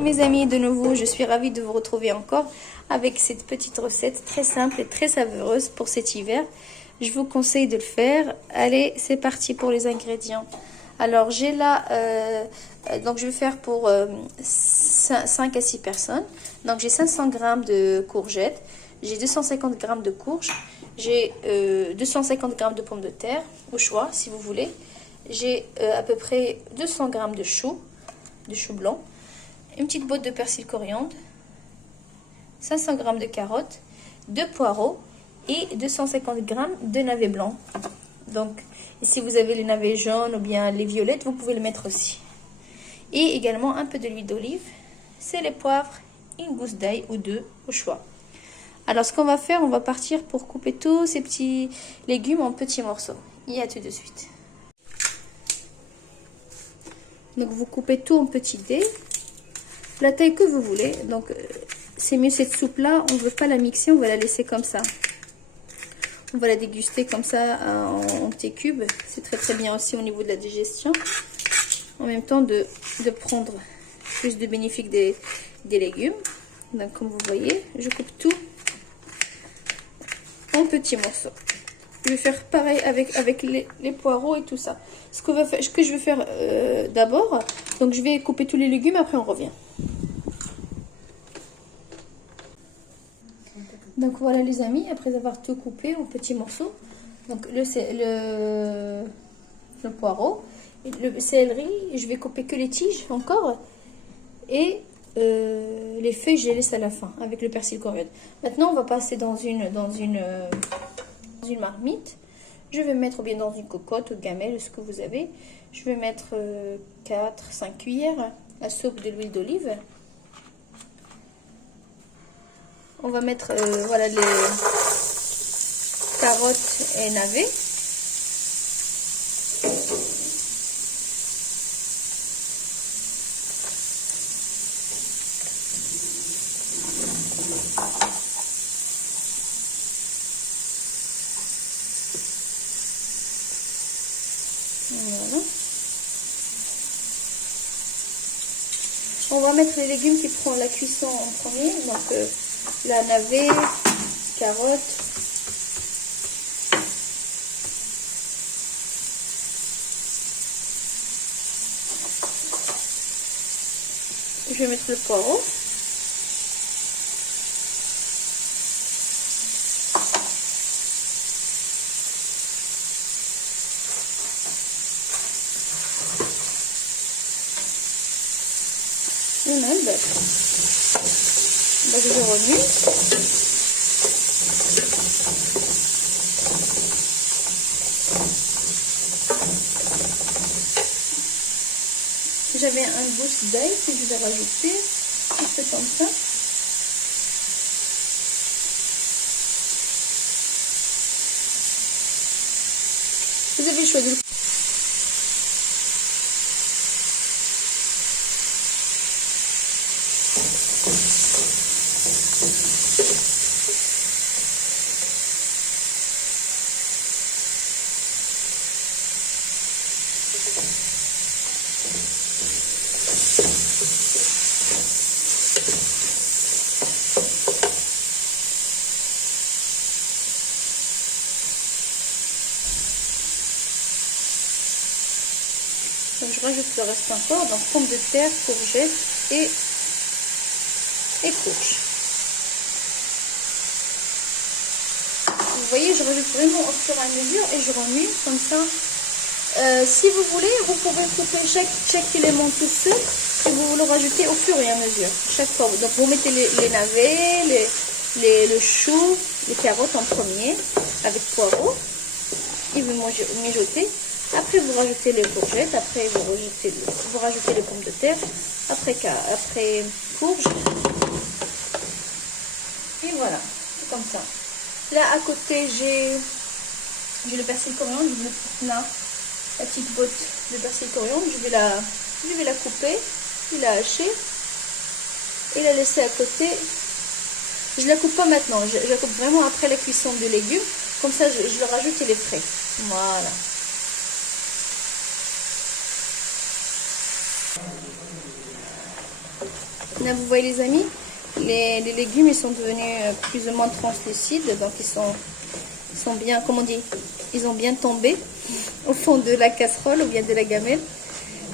mes amis, de nouveau, je suis ravie de vous retrouver encore avec cette petite recette très simple et très savoureuse pour cet hiver. Je vous conseille de le faire. Allez, c'est parti pour les ingrédients. Alors, j'ai là, donc je vais faire pour 5 à 6 personnes. Donc, j'ai 500 g de courgettes, j'ai 250 g de courges, j'ai 250 g de pommes de terre, au choix, si vous voulez. J'ai à peu près 200 g de choux blanc, une petite botte de persil coriandre, 500 g de carottes, 2 poireaux et 250 g de navets blancs. Donc, si vous avez les navets jaunes ou bien les violettes, vous pouvez le mettre aussi. Et également un peu de l'huile d'olive, c'est les poivres, une gousse d'ail ou deux au choix. Alors, ce qu'on va faire, on va partir pour couper tous ces petits légumes en petits morceaux. Et à tout de suite. Donc, vous coupez tout en petits dés, la taille que vous voulez. Donc, c'est mieux cette soupe-là, on ne veut pas la mixer, on va la laisser comme ça. On va la déguster comme ça en petits cubes. C'est très très bien aussi au niveau de la digestion. En même temps de prendre plus de bénéfices des légumes. Donc comme vous voyez, je coupe tout en petits morceaux. Je vais faire pareil avec les poireaux et tout ça. Ce que je vais faire d'abord, donc je vais couper tous les légumes, après on revient. Donc voilà les amis, après avoir tout coupé en petits morceaux, donc le poireau, le céleri, je vais couper que les tiges encore, et les feuilles je les laisse à la fin avec le persil coriandre. Maintenant on va passer dans une marmite. Je vais mettre, ou bien dans une cocotte ou gamelle, ce que vous avez, je vais mettre 4-5 cuillères à soupe de l'huile d'olive. On va mettre voilà les carottes et navets. Voilà. On va mettre les légumes qui prennent la cuisson en premier. Donc la navet, carotte, je vais mettre le poireau, une albe, donc je remue. J'avais un gousse d'ail que je vais rajouter, c'est comme ça. Vous avez choisi. Donc je rajoute le reste encore, donc pommes de terre, courgettes et courges. Vous voyez, je rajoute vraiment au fur et à mesure et je remue comme ça. Si vous voulez, vous pouvez couper chaque élément tout seul et vous le rajoutez au fur et à mesure, chaque fois. Donc vous mettez les navets, le chou, les carottes en premier avec poireaux et vous mijotez. Après vous rajoutez les courgettes, après vous rajoutez les pommes de terre, après courges. Et voilà, c'est comme ça. Là à côté j'ai le persil coriandre, je vais mettre là la petite botte de persil coriandre, je vais la couper, je vais la hacher et la laisser à côté. Je la coupe pas maintenant, je la coupe vraiment après la cuisson des légumes, comme ça je le rajoute et les frais. Voilà. Là, vous voyez les amis, les légumes ils sont devenus plus ou moins translucides, donc ils sont bien, comment on dit, ils ont bien tombé au fond de la casserole ou bien de la gamelle.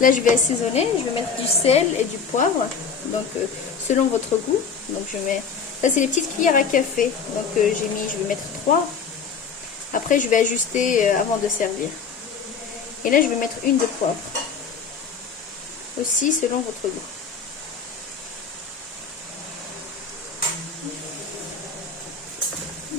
Là, je vais assaisonner, je vais mettre du sel et du poivre, donc selon votre goût. Donc je mets, ça c'est les petites cuillères à café, donc je vais mettre 3. Après, je vais ajuster avant de servir. Et là, je vais mettre une de poivre, aussi selon votre goût.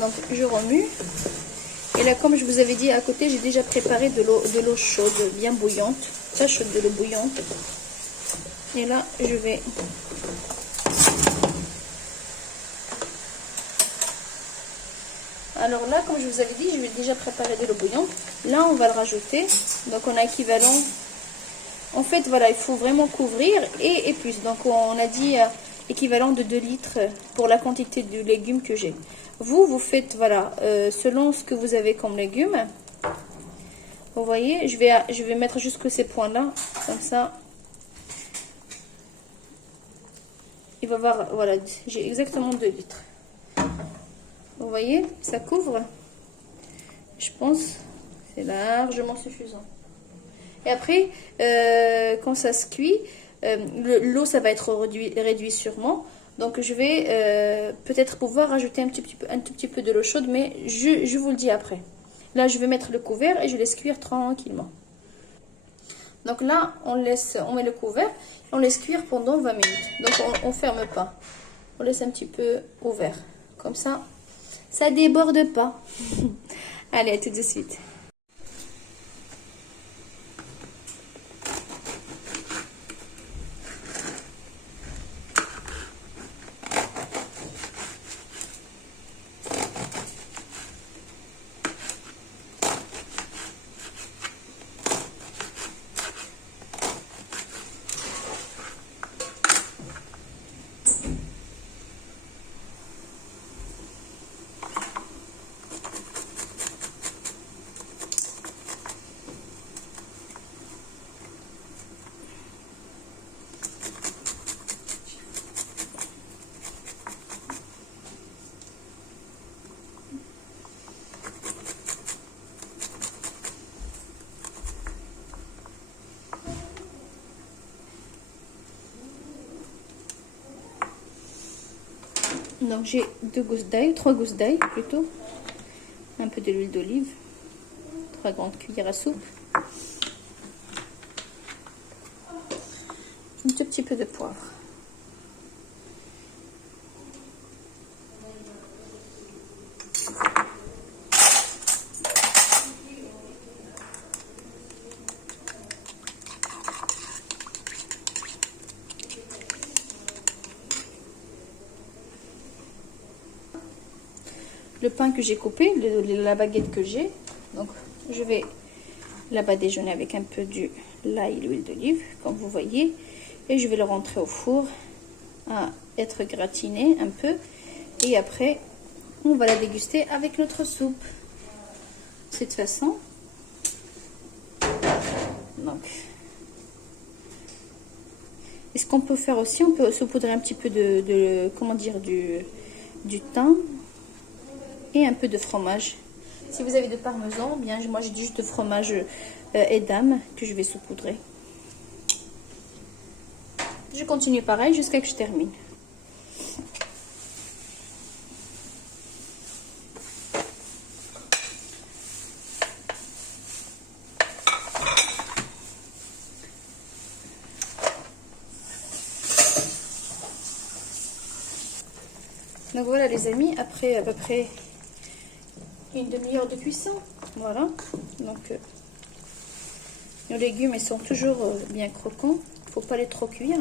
Donc je remue. Et là, comme je vous avais dit, à côté, j'ai déjà préparé de l'eau chaude, bien bouillante. Pas chaude, de l'eau bouillante. Et là, je vais... Alors là, comme je vous avais dit, je vais déjà préparer de l'eau bouillante. Là, on va le rajouter. Donc, on a équivalent... En fait, voilà, il faut vraiment couvrir et plus. Donc, on a dit équivalent de 2 litres pour la quantité de légumes que j'ai. Vous faites, voilà, selon ce que vous avez comme légumes. Vous voyez, je vais mettre jusque ces points-là. Comme ça. Il va voir, voilà, j'ai exactement 2 litres. Vous voyez, ça couvre. Je pense c'est largement suffisant. Et après, quand ça se cuit, l'eau, ça va être réduit sûrement. Donc, je vais peut-être pouvoir rajouter un tout petit peu de l'eau chaude, mais je vous le dis après. Là, je vais mettre le couvert et je laisse cuire tranquillement. Donc là, on met le couvert et on laisse cuire pendant 20 minutes. Donc, on ne ferme pas. On laisse un petit peu ouvert. Comme ça déborde pas. Allez, à tout de suite. Donc j'ai 3 gousses d'ail plutôt, un peu de l'huile d'olive, 3 grandes cuillères à soupe, un tout petit peu de poivre. Le pain que j'ai coupé, la baguette que j'ai, donc je vais là-bas déjeuner avec un peu de l'ail et l'huile d'olive, comme vous voyez, et je vais le rentrer au four à être gratiné un peu, et après on va la déguster avec notre soupe. De cette façon. Donc, et ce qu'on peut faire aussi, on peut saupoudrer un petit peu comment dire, du thym et un peu de fromage. Si vous avez de parmesan, bien moi j'ai juste de fromage Edam que je vais saupoudrer. Je continue pareil jusqu'à que je termine. Donc voilà les amis, après à peu près une demi-heure de cuisson, voilà. Donc nos légumes ils sont toujours bien croquants, faut pas les trop cuire.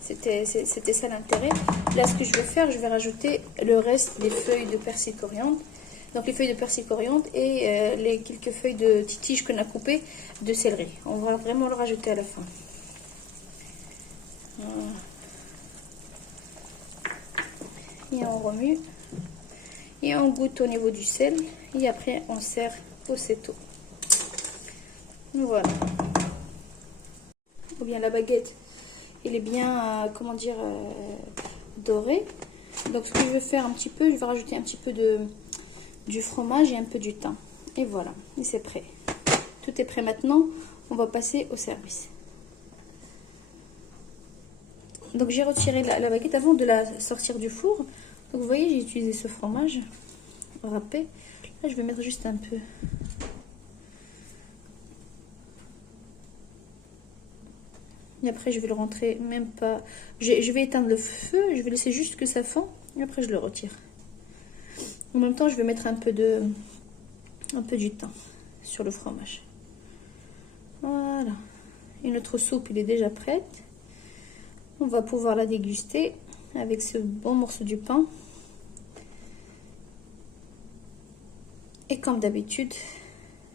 C'était ça l'intérêt. Là ce que je vais faire, je vais rajouter le reste des feuilles de persil coriandre. Donc les feuilles de persil coriandre et les quelques feuilles de tiges qu'on a coupées de céleri. On va vraiment le rajouter à la fin. Voilà. Et on remue et on goûte au niveau du sel et après on sert au cetto. Voilà, ou bien la baguette il est bien, comment dire, doré. Donc ce que je vais faire un petit peu, je vais rajouter un petit peu du fromage et un peu du thym. Et voilà, et c'est prêt. Tout est prêt maintenant, on va passer au service. Donc j'ai retiré la baguette avant de la sortir du four. Donc vous voyez, j'ai utilisé ce fromage râpé. Là, je vais mettre juste un peu. Et après, je vais le rentrer même pas. Je vais éteindre le feu, je vais laisser juste que ça fond. Et après, je le retire. En même temps, je vais mettre un peu du thym sur le fromage. Voilà. Et notre soupe, il est déjà prête. On va pouvoir la déguster avec ce bon morceau du pain. Et comme d'habitude,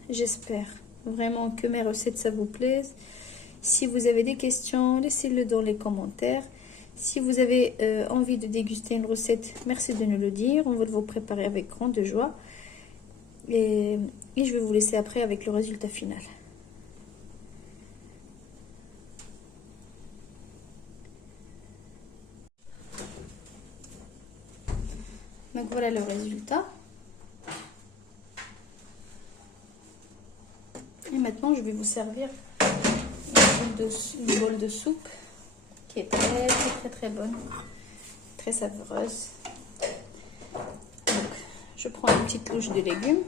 j'espère vraiment que mes recettes, ça vous plaise. Si vous avez des questions, laissez-le dans les commentaires. Si vous avez envie de déguster une recette, merci de nous le dire. On va vous préparer avec grande joie. Et je vais vous laisser après avec le résultat final. Donc voilà le résultat. Et maintenant, je vais vous servir une bol de soupe qui est très bonne, très savoureuse. Donc, je prends une petite louche de légumes,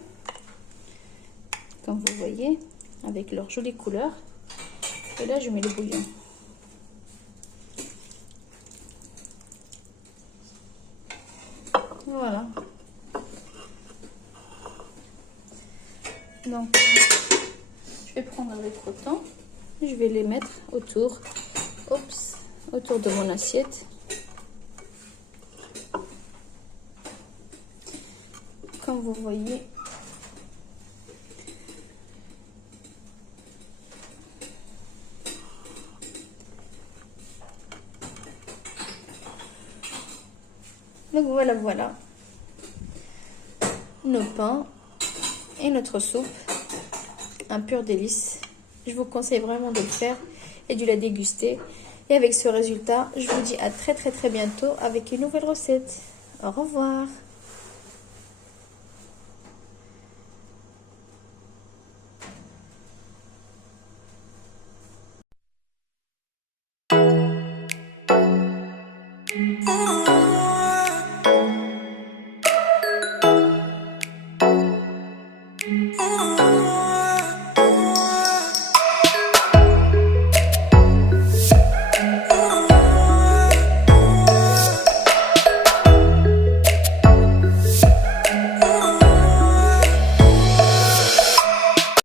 comme vous voyez, avec leur jolie couleur. Et là, je mets le bouillon. Voilà. Donc, je vais prendre les croûtons. Je vais les mettre autour de mon assiette. Comme vous voyez. Donc voilà. Nos pains et notre soupe. Un pur délice. Je vous conseille vraiment de le faire et de la déguster. Et avec ce résultat, je vous dis à très bientôt avec une nouvelle recette. Au revoir. Oh